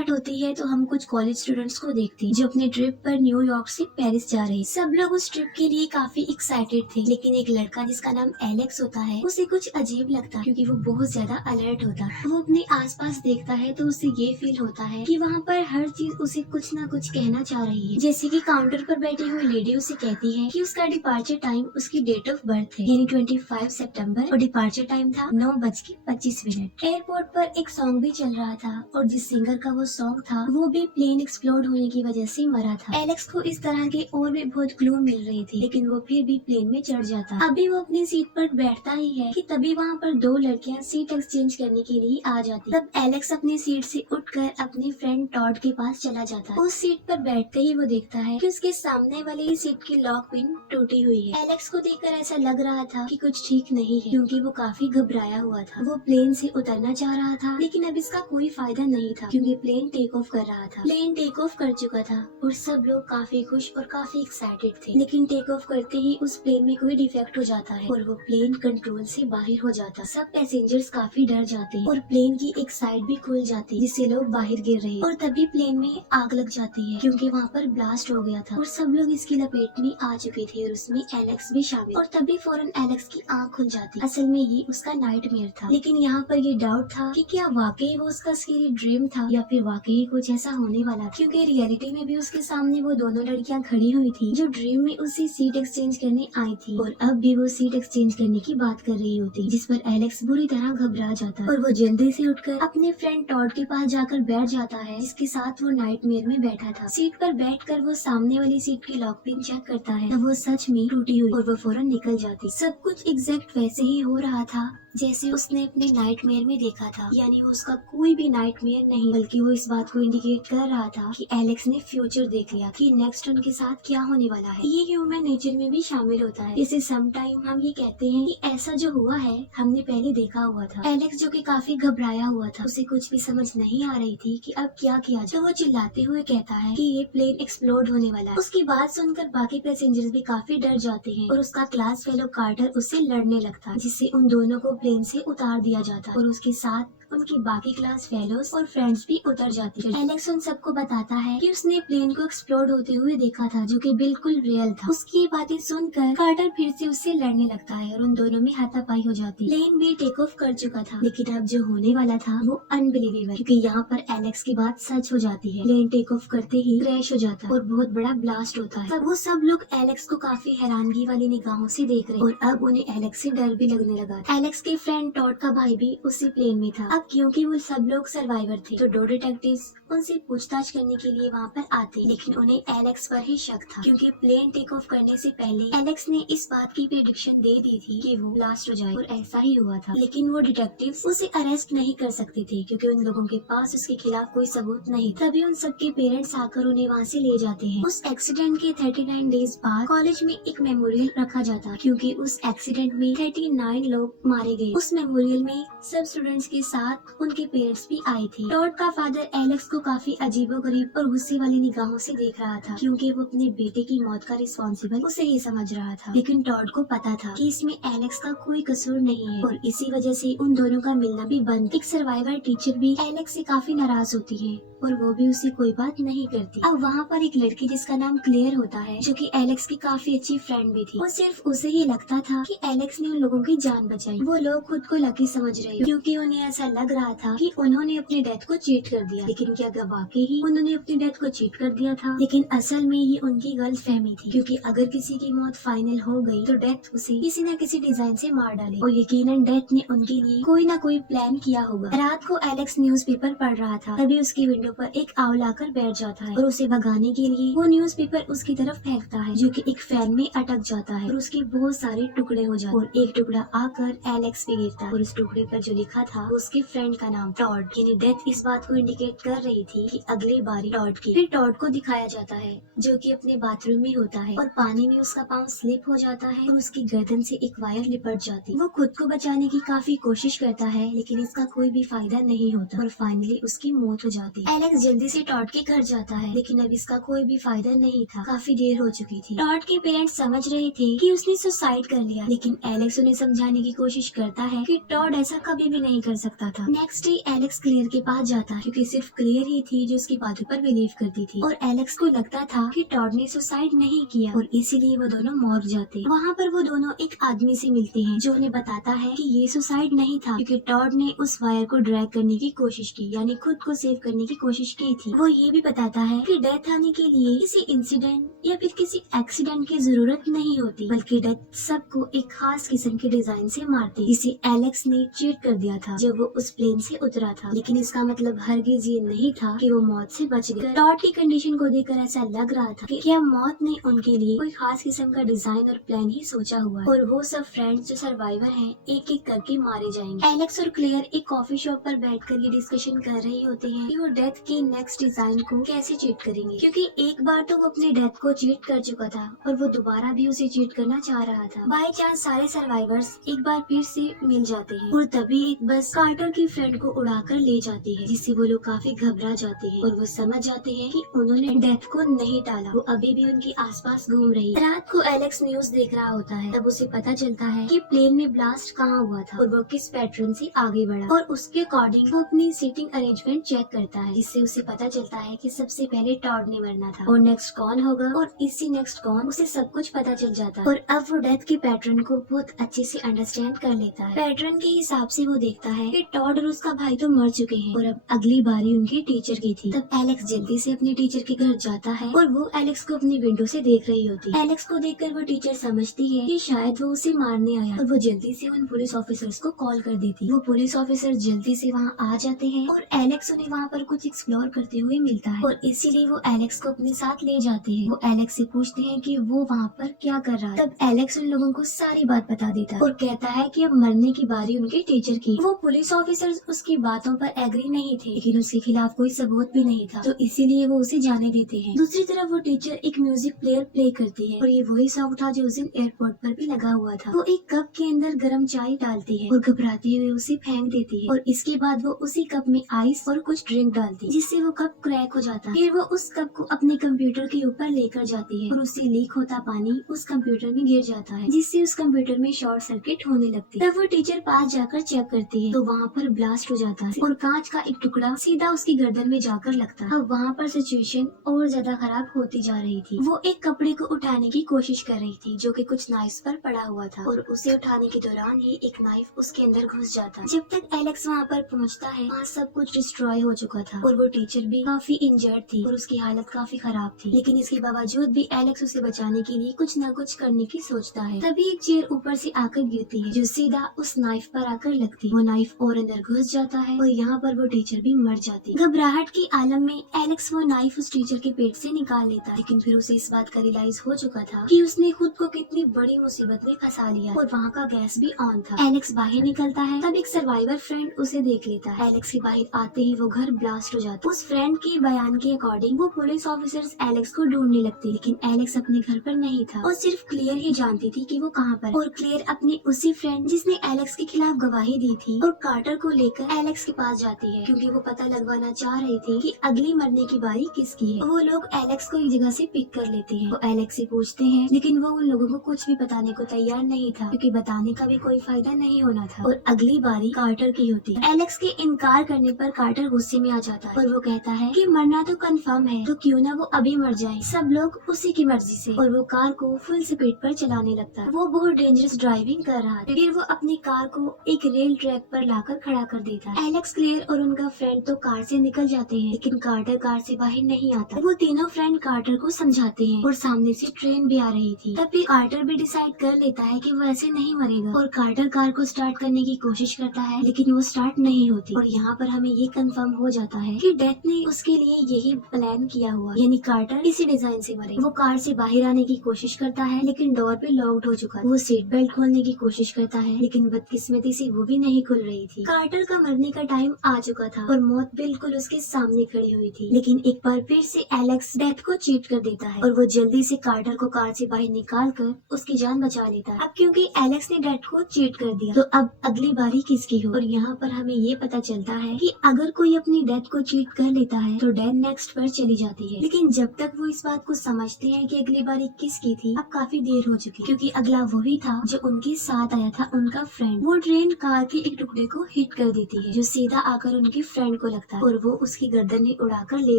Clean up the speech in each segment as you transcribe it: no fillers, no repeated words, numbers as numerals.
Start होती है तो हम कुछ कॉलेज स्टूडेंट्स को देखते हैं जो अपने ट्रिप पर न्यूयॉर्क से पेरिस जा रहे हैं। सब लोग उस ट्रिप के लिए काफी एक्साइटेड थे, लेकिन एक लड़का जिसका नाम एलेक्स होता है उसे कुछ अजीब लगता क्योंकि वो बहुत ज्यादा अलर्ट होता। वो अपने आसपास देखता है तो उसे ये फील होता है कि वहाँ पर हर चीज उसे कुछ ना कुछ कहना चाह रही है। जैसे कि काउंटर पर बैठी हुई लेडी उसे कहती है कि उसका डिपार्चर टाइम उसकी डेट ऑफ बर्थ है, यानी 25 सितंबर, और डिपार्चर टाइम था 9:25। एयरपोर्ट पर एक सॉन्ग भी चल रहा था और जिस सिंगर का वो सॉन्ग था वो भी प्लेन एक्सप्लोड होने की वजह से मरा था। एलेक्स को इस तरह के और भी बहुत क्लू मिल रही थी, लेकिन वो फिर भी प्लेन में चढ़ जाता। अभी वो अपनी सीट पर बैठता ही है कि तभी वहाँ पर दो लड़कियाँ सीट एक्सचेंज करने के लिए आ जाती। तब एलेक्स अपनी सीट से उठकर अपने फ्रेंड टॉड के पास चला जाता। उस सीट पर बैठते ही वो देखता है कि उसके सामने वाली ही सीट की लॉक पिन टूटी हुई है। एलेक्स को देखकर ऐसा लग रहा था कि कुछ ठीक नहीं है, क्योंकि वो काफी घबराया हुआ था। वो प्लेन से उतरना चाह रहा था, लेकिन अब इसका कोई फायदा नहीं था क्योंकि प्लेन टेक ऑफ कर रहा था। प्लेन टेक ऑफ कर चुका था और सब लोग काफी खुश और काफी एक्साइटेड थे, लेकिन टेक ऑफ करते ही उस प्लेन में कोई डिफेक्ट हो जाता है और वो प्लेन कंट्रोल से बाहर हो जाता। सब पैसेंजर्स काफी डर जाते हैं और प्लेन की एक साइड भी खुल जाती है जिससे लोग बाहर गिर रहे हैं। और तभी प्लेन में आग लग जाती है क्योंकि वहाँ पर ब्लास्ट हो गया था और सब लोग इसकी लपेट में आ चुके थे और उसमें एलेक्स भी शामिल। और तभी फौरन एलेक्स की आँख खुल जाती। असल में ये उसका नाइटमेयर था, लेकिन यहाँ पर ये डाउट था कि क्या वाकई वो उसका स्केरी ड्रीम था या फिर वाकई कुछ ऐसा होने वाला, क्योंकि रियलिटी में भी उसके सामने वो दोनों लड़कियां खड़ी हुई थी जो ड्रीम में उसी सीट एक्सचेंज करने आई थी और अब भी वो सीट एक्सचेंज करने की बात कर रही होती, जिस पर एलेक्स बुरी तरह घबरा जाता और वो जल्दी से उठकर अपने फ्रेंड टॉड के पास जाकर बैठ जाता है जिसके साथ वो नाइटमेयर में बैठा था। सीट पर बैठकर वो सामने वाली सीट की लॉक पिन चेक करता है, तब वो सच में टूटी हुई और वो फौरन निकल जाती। सब कुछ एग्जैक्ट वैसे ही हो रहा था जैसे उसने अपने नाइटमेयर में देखा था, यानी वो उसका कोई भी नाइटमेयर नहीं, बल्कि वो इस बात को इंडिकेट कर रहा था कि एलेक्स ने फ्यूचर देख लिया कि नेक्स्ट उनके साथ क्या होने वाला है। ये ह्यूमन नेचर में भी शामिल होता है। जैसे सम टाइम हम ये कहते हैं कि ऐसा जो हुआ है हमने पहले देखा हुआ था। एलेक्स जो कि काफी घबराया हुआ था, उसे कुछ भी समझ नहीं आ रही थी कि अब क्या किया जाए, तो वो चिल्लाते हुए कहता है कि ये प्लेन एक्सप्लोड होने वाला है। उसकी बात सुनकर बाकी पैसेंजर्स भी काफी डर जाते हैं और उसका क्लास फेलो कार्टर उससे लड़ने लगता, जिससे उन दोनों को प्लेन से उतार दिया जाता और उसके साथ उनकी बाकी क्लास फेलोज और फ्रेंड्स भी उतर जाती है। एलेक्स उन सबको बताता है कि उसने प्लेन को एक्सप्लोड होते हुए देखा था जो कि बिल्कुल रियल था। उसकी ये बातें सुनकर कार्टर फिर से उससे लड़ने लगता है और उन दोनों में हाथापाई हो जाती। प्लेन भी टेक ऑफ कर चुका था, लेकिन अब जो होने वाला था वो अनबिलीवेबल, क्योंकि यहाँ पर एलेक्स की बात सच हो जाती है। प्लेन टेक ऑफ करते ही क्रैश हो जाता है और बहुत बड़ा ब्लास्ट होता है। तब वो सब लोग एलेक्स को काफी हैरानगी वाली निगाहों से देख रहे और अब उन्हें एलेक्स से डर भी लगने लगा। एलेक्स के फ्रेंड टॉड का भाई भी उसी प्लेन में था। क्योंकि वो सब लोग सर्वाइवर थे तो दो डिटेक्टिव्स उनसे पूछताछ करने के लिए वहाँ पर आते, लेकिन उन्हें एलेक्स पर ही शक था क्योंकि प्लेन टेक ऑफ करने से पहले एलेक्स ने इस बात की प्रेडिक्शन दे दी थी कि वो ब्लास्ट हो जाए और ऐसा ही हुआ था। लेकिन वो डिटेक्टिव्स उसे अरेस्ट नहीं कर सकते थे क्योंकि उन लोगों के पास उसके खिलाफ कोई सबूत नहीं। तभी उन सबके पेरेंट्स आकर उन्हें वहाँ से ले जाते हैं। उस एक्सीडेंट के 39 डेज बाद कॉलेज में एक मेमोरियल रखा जाता क्योंकि उस एक्सीडेंट में 39 लोग मारे गए। उस मेमोरियल में सब स्टूडेंट्स के साथ उनके पेरेंट्स भी आए थे। टॉड का फादर एलेक्स को काफी अजीबोगरीब और गुस्से वाली निगाहों से देख रहा था क्योंकि वो अपने बेटे की मौत का रिस्पॉन्सिबल उसे ही समझ रहा था, लेकिन टॉड को पता था कि इसमें एलेक्स का कोई कसूर नहीं है और इसी वजह से उन दोनों का मिलना भी बंद। एक सर्वाइवर टीचर भी एलेक्स से काफी नाराज होती है और वो भी उसे कोई बात नहीं करती। अब वहाँ पर एक लड़की जिसका नाम क्लेयर होता है जो कि एलेक्स की काफी अच्छी फ्रेंड भी थी। वो सिर्फ उसे ही लगता था कि एलेक्स ने उन लोगों की जान बचाई। वो लोग खुद को लकी समझ रहे क्योंकि उन्हें ऐसा लग रहा था कि उन्होंने अपने डेथ को चीट कर दिया, लेकिन क्या वाकई ही उन्होंने अपनी डेथ को चीट कर दिया था? लेकिन असल में ये उनकी गलत फहमी थी क्योंकि अगर किसी की मौत फाइनल हो गई तो डेथ उसे किसी न किसी डिजाइन से मार डाले और यकीनन डेथ ने उनके लिए कोई न कोई प्लान किया होगा। रात को एलेक्स न्यूज़पेपर पढ़ रहा था, तभी उसकी विंडो पर एक आंवला आकर बैठ जाता है और उसे भगाने के लिए वो न्यूज़पेपर उसकी तरफ फेंकता है जो कि एक फैन में अटक जाता है और उसके बहुत सारे टुकड़े हो जाते हैं और एक टुकड़ा आकर एलेक्स पे गिरता है और उस टुकड़े पर जो लिखा था वो उसके फ्रेंड का नाम टॉड, यानी डेथ इस बात को इंडिकेट कर रही थी कि अगली बारी टॉड की। फिर टॉड को दिखाया जाता है जो कि अपने बाथरूम में होता है और पानी में उसका पाँव स्लिप हो जाता है और उसकी गर्दन से एक वायर लिपट जाती है। वो खुद को बचाने की काफी कोशिश करता है लेकिन इसका कोई भी फायदा नहीं होता और फाइनली उसकी मौत हो जाती है। एलेक्स जल्दी से टॉड के घर जाता है लेकिन अब इसका कोई भी फायदा नहीं था, काफी देर हो चुकी थी। टॉड के पेरेंट्स समझ रहे थे कि उसने सुसाइड कर लिया, लेकिन एलेक्स उन्हें समझाने की कोशिश करता है कि टॉड ऐसा कभी भी नहीं कर सकता था। नेक्स्ट डे एलेक्स क्लेयर के पास जाता है क्योंकि सिर्फ क्लेयर ही थी जो उसकी बातों पर बिलीव करती थी और एलेक्स को लगता था कि टॉड ने सुसाइड नहीं किया और इसीलिए वो दोनों मॉर्ग जाते। वहाँ पर वो दोनों एक आदमी से मिलते हैं जो उन्हें बताता है कि ये सुसाइड नहीं था क्योंकि टॉड ने उस वायर को ड्रैग करने की कोशिश की, यानी खुद को सेव करने की कोशिश की थी। वो ये भी बताता है कि डेथ आने के लिए किसी इंसिडेंट या फिर किसी एक्सीडेंट की जरूरत नहीं होती, बल्कि डेथ सबको एक खास किस्म के डिजाइन से मारती, जिसे एलेक्स ने चीट कर दिया था जब वो उस प्लेन से उतरा था। लेकिन इसका मतलब हरगिज ये नहीं था कि वो मौत से बच गए। टॉड की कंडीशन को देखकर ऐसा लग रहा था कि क्या मौत ने उनके लिए कोई खास किस्म का डिजाइन और प्लान ही सोचा हुआ है और वो सब फ्रेंड्स जो सर्वाइवर हैं एक एक करके मारे जाएंगे। एलेक्स और क्लेयर एक कॉफी शॉप पर बैठकर ये डिस्कशन कर रहे होते हैं कि वो डेथ की नेक्स्ट डिजाइन को कैसे चीट करेंगे, क्योंकि एक बार तो वो अपने डेथ को चीट कर चुका था और वो दोबारा भी उसे चीट करना चाह रहा था। बाय चांस सारे सर्वाइवर्स एक बार फिर से मिल जाते हैं और तभी एक बस कार्टर की फ्रेंड को उड़ाकर ले जाती है, जिससे वो लोग काफी घबरा जाते हैं और वो समझ जाते हैं कि उन्होंने डेथ को नहीं टाला, वो अभी भी उनके आसपास घूम रही है। रात को एलेक्स न्यूज देख रहा होता है, तब उसे पता चलता है कि प्लेन में ब्लास्ट कहाँ हुआ था और वो किस पैटर्न से आगे बढ़ा और उसके अकॉर्डिंग वो अपनी सीटिंग अरेंजमेंट चेक करता है, जिससे उसे पता चलता है कि सबसे पहले टॉड ने मरना था और नेक्स्ट कौन होगा और इससे नेक्स्ट कौन, उसे सब कुछ पता चल जाता है और अब वो डेथ के पैटर्न को बहुत अच्छे से अंडरस्टैंड कर लेता है। पैटर्न के हिसाब से वो देखता है कि टॉड और उसका भाई तो मर चुके हैं और अब अगली बारी उनके टीचर की थी। तब एलेक्स जल्दी से अपने टीचर के घर जाता है और वो एलेक्स को अपनी विंडो से देख रही होती है। एलेक्स को देखकर वो टीचर समझती है कि शायद वो उसे मारने आया और वो जल्दी से उन पुलिस ऑफिसर्स को कॉल कर देती। वो पुलिस ऑफिसर जल्दी से वहाँ आ जाते हैं और एलेक्स उन्हें वहाँ पर कुछ एक्सप्लोर करते हुए मिलता है और इसीलिए वो एलेक्स को अपने साथ ले जाते हैं। वो एलेक्स से पूछते हैं कि वो वहाँ पर क्या कर रहा है। तब एलेक्स उन लोगों को सारी बात बता देता है और कहता है कि अब मरने की बारी उनके टीचर की। वो पुलिस ऑफिसर्स उसकी बातों पर एग्री नहीं थे, लेकिन उसके खिलाफ कोई सबूत भी नहीं था, तो इसीलिए वो उसे जाने देते हैं। दूसरी तरफ वो टीचर एक म्यूजिक प्लेयर प्ले करती है और ये वही सॉन्ग था जो उस दिन एयरपोर्ट पर भी लगा हुआ था। वो एक कप के अंदर गर्म चाय डालती है और घबराते हुए उसे फेंक देती है और इसके बाद वो उसी कप में आइस और कुछ ड्रिंक डालती है, जिससे वो कप क्रैक हो जाता है। फिर वो उस कप को अपने कंप्यूटर के ऊपर लेकर जाती है और उससे लीक होता पानी उस कंप्यूटर में गिर जाता है, जिससे उस कंप्यूटर में शॉर्ट सर्किट होने लगती है। तब वो टीचर पास जाकर चेक करती है तो वहाँ पर ब्लास्ट हो जाता है और कांच का एक टुकड़ा सीधा उसकी गर्दन में जाकर लगता है। अब वहाँ पर सिचुएशन और ज्यादा खराब होती जा रही थी। वो एक कपड़े को उठाने की कोशिश कर रही थी जो कि कुछ नाइफ पर पड़ा हुआ था और उसे उठाने के दौरान ही एक नाइफ उसके अंदर घुस जाता। जब तक एलेक्स वहाँ पर पहुँचता है वहाँ सब कुछ डिस्ट्रॉय हो चुका था और वो टीचर भी काफी इंजर्ड थी और उसकी हालत काफी खराब थी, लेकिन इसके बावजूद भी एलेक्स उसे बचाने के लिए कुछ न कुछ करने की सोचता है। तभी एक चेयर ऊपर से आकर गिरती है जो सीधा उस नाइफ पर आकर लगती है। वो नाइफ और अंदर घुस जाता है और यहाँ पर वो टीचर भी मर जाती। घबराहट की आलम में एलेक्स वो नाइफ उस टीचर के पेट से निकाल लेता, लेकिन फिर उसे इस बात का रियलाइज हो चुका था कि उसने खुद को कितनी बड़ी मुसीबत में फंसा लिया और वहाँ का गैस भी ऑन था। एलेक्स बाहर निकलता है, तब एक सर्वाइवर फ्रेंड उसे देख लेता है। एलेक्स के बाहर आते ही वो घर ब्लास्ट हो जाता है। उस फ्रेंड के बयान के अकॉर्डिंग वो पुलिस ऑफिसर्स एलेक्स को ढूंढने लगते, लेकिन एलेक्स अपने घर पर नहीं था और सिर्फ क्लेयर ही जानती थी कि वो कहाँ पर। और क्लेयर अपने उसी फ्रेंड जिसने एलेक्स के खिलाफ गवाही दी थी और कार्टर को लेकर एलेक्स के पास जाती है, क्योंकि वो पता लगवाना चाह रही थी कि अगली मरने की बारी किसकी है। वो लोग एलेक्स को एक जगह से पिक कर लेते हैं। वो एलेक्स से पूछते हैं, लेकिन वो उन लोगों को कुछ भी बताने को तैयार नहीं था, क्योंकि बताने का भी कोई फायदा नहीं होना था और अगली बारी कार्टर की होती है। एलेक्स के इनकार करने पर कार्टर गुस्से में आ जाता है और वो कहता है कि मरना तो कंफर्म है, तो क्यों ना वो अभी मर जाए, सब लोग उसी की मर्जी से। और वो कार को फुल स्पीड पर चलाने लगता है। वो बहुत डेंजरस ड्राइविंग कर रहा था। फिर वो अपनी कार को एक रेल ट्रैक पर लाकर खड़ा कर देता है। एलेक्स, क्लेयर और उनका फ्रेंड तो कार से निकल जाते हैं, लेकिन कार्टर कार से बाहर नहीं आता। वो तीनों फ्रेंड कार्टर को समझाते हैं और सामने से ट्रेन भी आ रही थी। तब फिर कार्टर भी डिसाइड कर लेता है कि वो ऐसे नहीं मरेगा और कार्टर कार को स्टार्ट करने की कोशिश करता है, लेकिन वो स्टार्ट नहीं होती। और यहाँ पर हमें ये कंफर्म हो जाता है कि डेथ ने उसके लिए यही प्लान किया हुआ, यानी कार्टर इसी डिजाइन से मरे। वो कार से बाहर आने की कोशिश करता है, लेकिन डोर पे लॉक्ड हो चुका है। वो सीट बेल्ट खोलने की कोशिश करता है, लेकिन बदकिस्मती से वो भी नहीं खुल रही थी। कार्टर का मरने का टाइम आ चुका था और मौत बिल्कुल उसके सामने खड़ी हुई थी, लेकिन एक बार फिर से एलेक्स डेथ को चीट कर देता है और वो जल्दी से कार्टर को कार से बाहर निकाल कर उसकी जान बचा लेता है। अब क्योंकि एलेक्स ने डेथ को चीट कर दिया, तो अब अगली बारी किसकी हो। और यहाँ पर हमें ये पता चलता है कि अगर कोई अपनी डेथ को चीट कर लेता है तो डेथ नेक्स्ट पर चली जाती है, लेकिन जब तक वो इस बात को समझते हैं कि अगली बारी किसकी थी, अब काफी देर हो चुकी, क्योंकि अगला वही था जो उनके साथ आया था, उनका फ्रेंड। वो ट्रेन कार के एक टुकड़े को हिट कर देती है जो सीधा आकर उनके फ्रेंड को लगता है और वो वो उसकी गर्दन ही उड़ाकर ले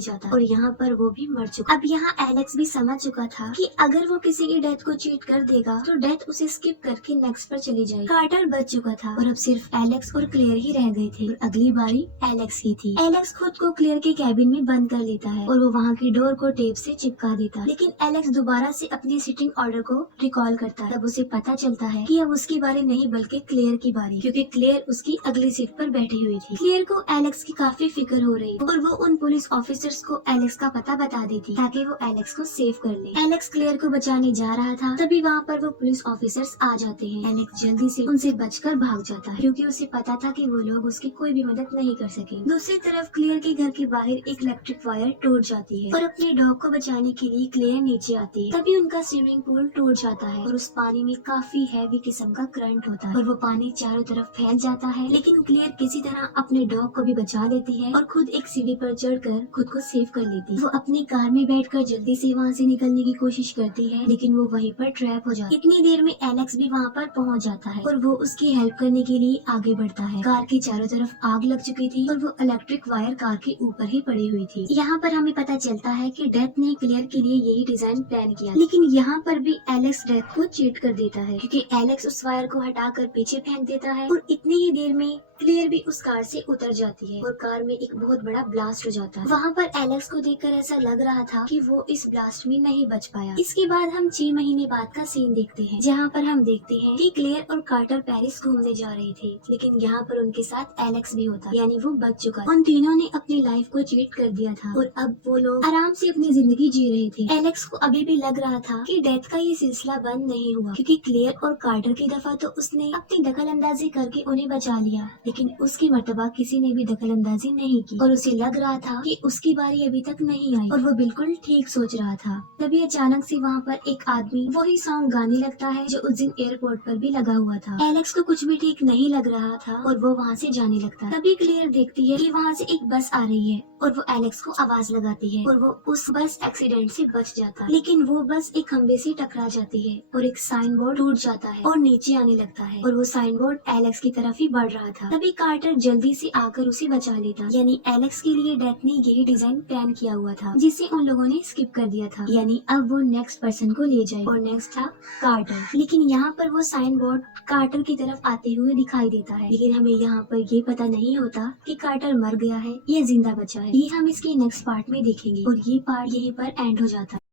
जाता और यहाँ पर वो भी मर चुका। अब यहाँ एलेक्स भी समझ चुका था कि अगर वो किसी की डेथ को चीट कर देगा तो डेथ उसे स्किप करके नेक्स्ट पर चली जाएगी। कार्टर बच चुका था और अब सिर्फ एलेक्स और क्लेयर ही रह गए थे और अगली बारी एलेक्स की थी। एलेक्स खुद को क्लेयर के कैबिन में बंद कर लेता है और वो वहाँ की डोर को टेप से चिपका देता है, लेकिन एलेक्स दोबारा से अपने सिटिंग ऑर्डर को रिकॉल करता है। तब उसे पता चलता है कि अब उसकी बारी नहीं बल्कि क्लेयर की बारी, क्योंकि क्लेयर उसकी अगली सीट पर बैठी हुई थी। क्लेयर को एलेक्स की काफी फिक्र हो रही और वो उन पुलिस ऑफिसर्स को एलेक्स का पता बता देती ताकि वो एलेक्स को सेव कर ले। एलेक्स क्लेयर को बचाने जा रहा था, तभी वहाँ पर वो पुलिस ऑफिसर्स आ जाते हैं। एलेक्स जल्दी से उनसे बचकर भाग जाता है क्योंकि उसे पता था कि वो लोग उसकी कोई भी मदद नहीं कर सके। दूसरी तरफ क्लेयर के घर के बाहर एक इलेक्ट्रिक वायर टूट जाती है और अपने डॉग को बचाने के लिए क्लेयर नीचे आती है। तभी उनका स्विमिंग पूल टूट जाता है और उस पानी में काफी हैवी किस्म का करंट होता है और वो पानी चारों तरफ फैल जाता है, लेकिन क्लेयर किसी तरह अपने डॉग को भी बचा लेती है और खुद एक सीढ़ी पर चढ़कर खुद को सेव कर लेती है। वो अपनी कार में बैठकर जल्दी से वहाँ से निकलने की कोशिश करती है, लेकिन वो वहीं पर ट्रैप हो जाती है। इतनी देर में एलेक्स भी वहाँ पर पहुँच जाता है और वो उसकी हेल्प करने के लिए आगे बढ़ता है। कार के चारों तरफ आग लग चुकी थी और वो इलेक्ट्रिक वायर कार के ऊपर ही पड़ी हुई थी। यहाँ पर हमें पता चलता है कि डेथ ने क्लेयर के लिए यही डिजाइन प्लान किया, लेकिन यहाँ पर भी एलेक्स डेथ को चीट कर देता है क्योंकि एलेक्स उस वायर को हटाकर पीछे फेंक देता है और इतनी ही देर में क्लेयर भी उस कार से उतर जाती है और कार में एक बहुत बड़ा ब्लास्ट हो जाता है। वहाँ पर एलेक्स को देखकर ऐसा लग रहा था कि वो इस ब्लास्ट में नहीं बच पाया। इसके बाद हम 6 महीने बाद का सीन देखते हैं, जहाँ पर हम देखते हैं कि क्लेयर और कार्टर पेरिस घूमने जा रहे थे, लेकिन यहाँ पर उनके साथ एलेक्स भी होता, यानी वो बच चुका। उन तीनों ने अपनी लाइफ को चीट कर दिया था और अब वो लोग आराम से अपनी जिंदगी जी रहे थे। एलेक्स को अभी भी लग रहा था कि डेथ का ये सिलसिला बंद नहीं हुआ, क्योंकि क्लेयर और कार्टर की दफा तो उसने अपनी दखल अंदाजी करके उन्हें बचा लिया, लेकिन उसकी मर्तबा किसी ने भी दखल अंदाजी नहीं की और उसे लग रहा था कि उसकी बारी अभी तक नहीं आई और वो बिल्कुल ठीक सोच रहा था। तभी अचानक से वहाँ पर एक आदमी वही सॉन्ग गाने लगता है जो उस दिन एयरपोर्ट पर भी लगा हुआ था। एलेक्स को कुछ भी ठीक नहीं लग रहा था और वो वहाँ से जाने लगता है। तभी क्लेयर देखती है कि वहाँ से एक बस आ रही है और वो एलेक्स को आवाज लगाती है और वो उस बस एक्सीडेंट से बच जाता है, लेकिन वो बस एक खंबे से टकरा जाती है और एक साइन बोर्ड टूट जाता है और नीचे आने लगता है और वो साइन बोर्ड एलेक्स की तरफ ही बढ़ रहा था। तभी कार्टर जल्दी से आकर उसे बचा लेता, यानी एलेक्स के लिए डेथ ने यही डिजाइन प्लान किया हुआ था जिसे उन लोगों ने स्किप कर दिया था, यानी अब वो नेक्स्ट पर्सन को ले जाए और नेक्स्ट था कार्टर। लेकिन यहाँ पर वो साइन बोर्ड कार्टर की तरफ आते हुए दिखाई देता है, लेकिन हमें यहाँ पर ये पता नहीं होता कि कार्टर मर गया है या जिंदा बचा है। ये हम इसके नेक्स्ट पार्ट में देखेंगे और ये पार्ट यहीं पर एंड हो जाता है।